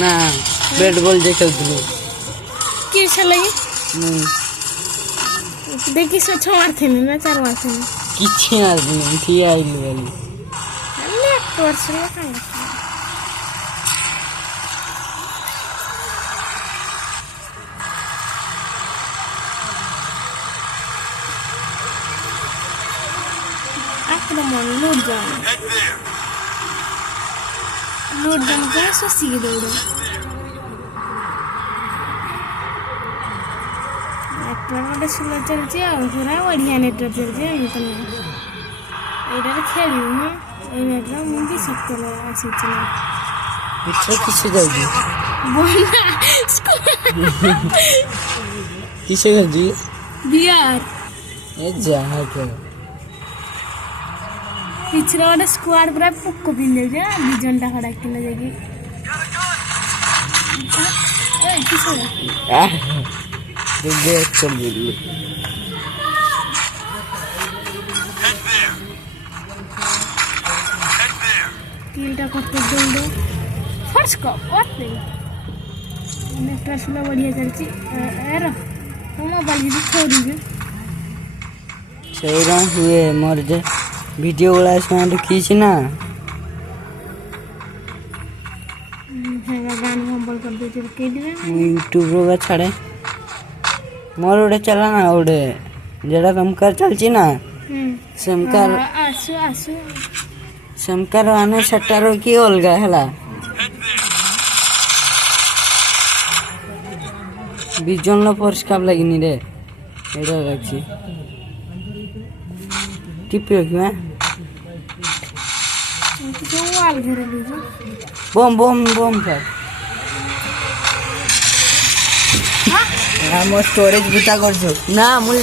ନା bat ball ଯେ ଖେଳୁଥିଲୁ କିସ ଲାଗି ଦେଖି ସେ 6 ମାରିଥିଲି ନା 4 ମାରିଥିଲି କିଛି ମାରିନି ଠିଆ ଆଇଲୁ ବୋଲି ହେଲେ 1 ବର୍ଷର କାଇଁ आक्रमण लूट जाओ क्या सस्ती की दौड़ गोटे स्लो चलती पूरा बढ़िया नेटवर्क चलती यहाँ खेल मुझे सकते आसी किसे जाऊँगी किसे जाऊँगी बिहार जहाँ के पिछले गोटे स्क्वाड पूरा पोक पिंधे दिजनटा खड़ा किना जाकि किलटा करते दौड़ फर्स्ट को नेटवर्क बढ़िया चलती यार मोबाइल भी छोड़ी सेरा हुए मोर जे वीडियो वाला इसमें खींची ना गान मोबाइल कर देते के लिए यूट्यूब रो छाड़े मोर ओडे चला ना ओडे जेड़ा समकार चलची ना समकार आसु आसु समकार आने सट्टारो की अलगा हला बिजन लो पुरस्कार लगिनी रे एडा रखी टिपियो क्या जो वाल घर लीजिए बम बम बम सर ना मो स्टोरेज बुता कर ना